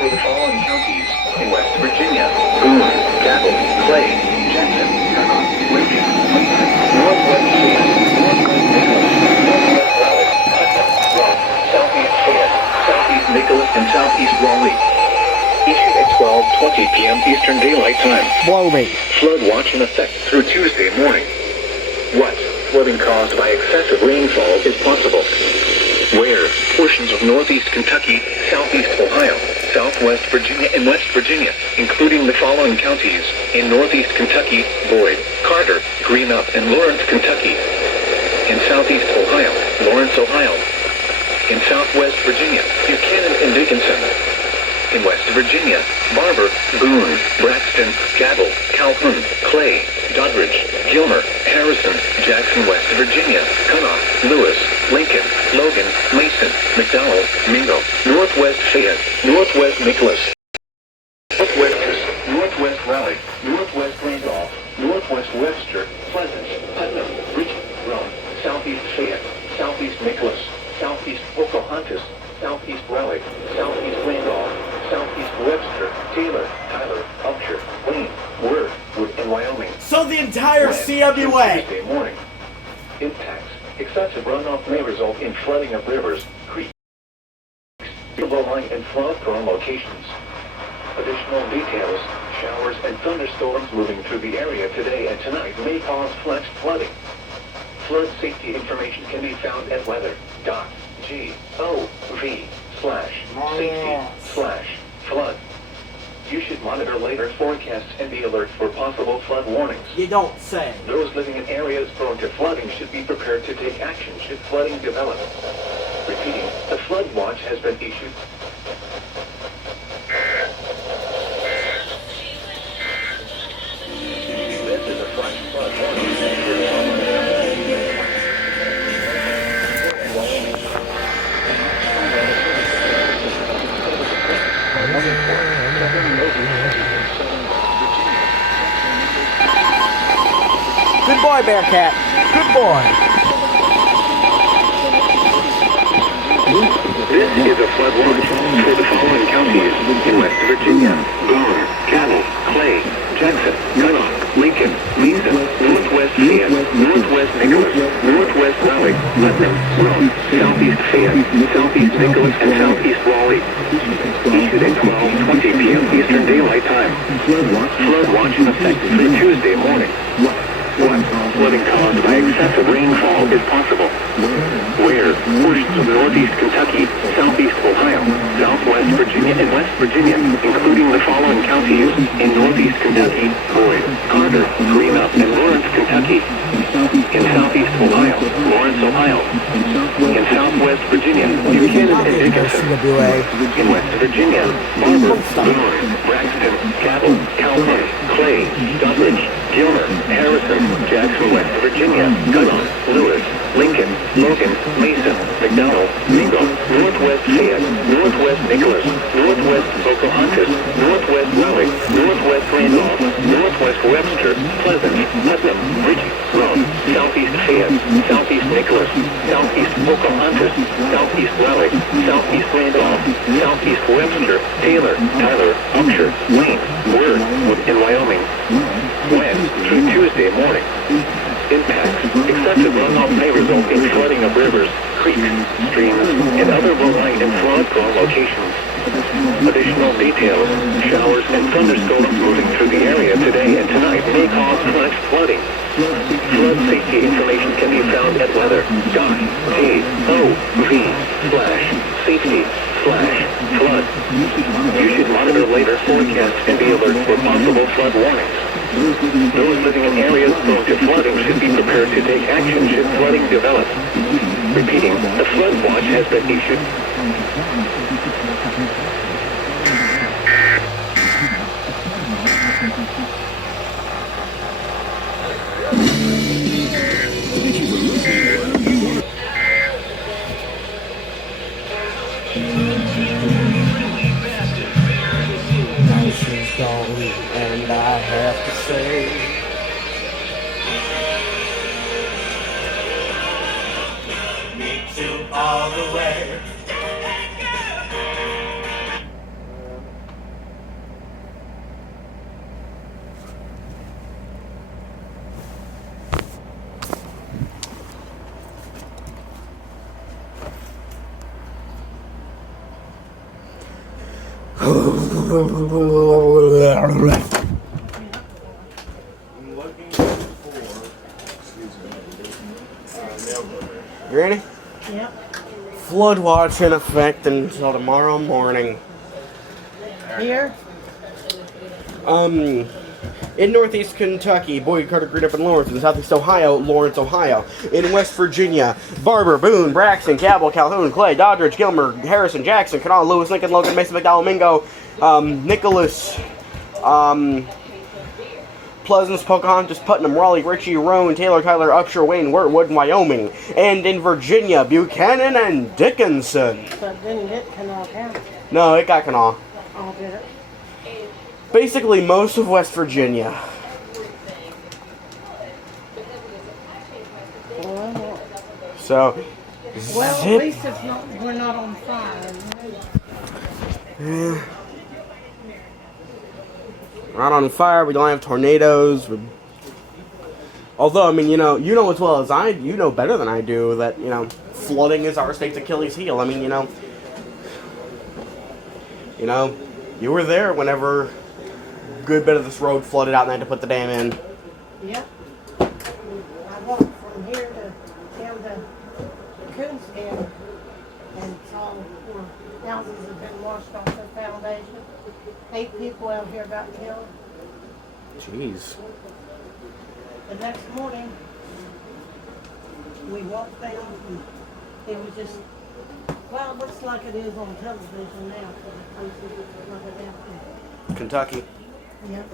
for the following counties in West Virginia: Boone, Cabell, Clay, Jackson, Connaught, Lincoln, Northwest Fayette, Northwest Nicholas, Northwest Raleigh, Putnam, Rock, Southeast Fayette, Southeast Nicholas, and Southeast Raleigh. Issued at 12:20 p.m. Eastern Daylight Time. Blow me. Flood watch in effect through Tuesday morning. What flooding caused by excessive rainfall is possible? Where portions of northeast Kentucky, southeast Ohio, southwest Virginia, and West Virginia, including the following counties in northeast Kentucky: Boyd, Carter, Greenup, and Lawrence, Kentucky. In southeast Ohio, Lawrence, Ohio. In southwest Virginia, Buchanan and Dickinson. In West Virginia, Barber, Boone, Braxton, Cabell, Calhoun, Clay, Doddridge, Gilmer, Harrison, Jackson, West Virginia, Connaught, Lewis, Lincoln, Logan, Mason, McDowell, Mingo, Northwest Fayette, Northwest Nicholas, Northwest, Northwest Raleigh, Northwest Randolph, Northwest Webster, Pleasant, Putnam, Richmond, Rome, Southeast Fayette, Southeast Nicholas, Southeast Pocahontas, Southeast Raleigh, Southeast Randolph, Southeast Webster, Taylor, Tyler, Upshur, Wayne, Wood, and Wyoming. So the entire CWA. Tuesday morning. Impacts. Excessive runoff may result in flooding of rivers, creeks, low-lying and flood-prone locations. Additional details: showers and thunderstorms moving through the area today and tonight may cause flash flooding. Flood safety information can be found at weather.gov/safety/flood. You should monitor later forecasts and be alert for possible flood warnings. You don't say. Those living in areas prone to flooding should be prepared to take action should flooding develop. Repeating, the flood watch has been issued. This is a flash flood warning. Good boy, Bearcat. Good boy. This is a flood watch for the following counties in West Virginia: Boone, Cabell, Clay, Jackson, Connaught, Lincoln, Mason, Northwest Fayette, Northwest Nicholas, Northwest Raleigh, Putnam, Rome, Southeast Fayette, Southeast Nicholas, and Southeast Raleigh. Issued at 12:20 p.m. Eastern Daylight Time. Flood watch in effect through Tuesday morning. What flooding caused by excessive rainfall is possible? Where portions of northeast Kentucky, southeast Ohio, southwest Virginia, and West Virginia, including the following counties in northeast Kentucky: Boyd, Carter, Greenup, and Lawrence, Kentucky. In southeast Ohio, Lawrence, Ohio. In southwest Virginia, Buchanan and Dickinson. In West Virginia, Barber, Boone, Braxton, Cabell, Calhoun, Clay, Doddridge, Gilmer, Harrison, Jackson, West Virginia, Connaught, Lewis, Lincoln, Logan, Mason, McDowell, Mingo, Northwest Fayette, Northwest Nicholas, Northwest Pocahontas, Northwest Raleigh, Northwest Randolph, Northwest Webster, Pleasant, Putnam, Richmond, Rome, Southeast Fayette, Southeast Nicholas, Southeast Pocahontas, Southeast Raleigh, Southeast Randolph, Southeast Webster, Taylor, Tyler, Upshur, Wayne, Wood, and Wyoming. When through Tuesday morning. Impacts. Excessive runoff may result in flooding of rivers, creeks, streams, and other low-lying and flood-prone locations. Additional details: showers and thunderstorms moving through the area today and tonight may cause flash flooding. Flood safety information can be found at weather.gov/safety/flood. You should monitor later forecasts and be alert for possible flood warnings. Those living in areas prone to flooding should be prepared to take action should flooding develop. Repeating, the flood watch has been issued. And I have to say, me too all the way. You ready? Yep. Flood watch in effect until tomorrow morning. Here? In Northeast Kentucky, Boyd Carter grew up in Lawrence. In Southeast Ohio, Lawrence, Ohio. In West Virginia, Barber, Boone, Braxton, Cabell, Calhoun, Clay, Doddridge, Gilmer, Harrison, Jackson, Kanawha, Lewis, Lincoln, Logan, Mason, McDowell, Mingo, Nicholas, Pleasance, Pocahontas, Putnam, Raleigh, Ritchie, Roan, Taylor, Tyler, Upshur, Wayne, Wirtwood, and Wyoming. And in Virginia, Buchanan and Dickinson. So it didn't get Kanawha County. No, it got Kanawha. Oh, did it? Basically, most of West Virginia. Well, So, at zip. least it's not, we're not on fire. Yeah. We're not on fire. We don't have tornadoes. Although, I mean, you know as well as you know better than I do that, flooding is our state's Achilles heel. I mean, you were there whenever a good bit of this road flooded out and they had to put the dam in. Yep. I walked from here to down to Coonskin and saw where houses have been washed off their foundation. 8 people out here got killed. Jeez. The next morning, we walked down and it was just, well, it looks like it is on television now for the places like it happened. Kentucky. Yep.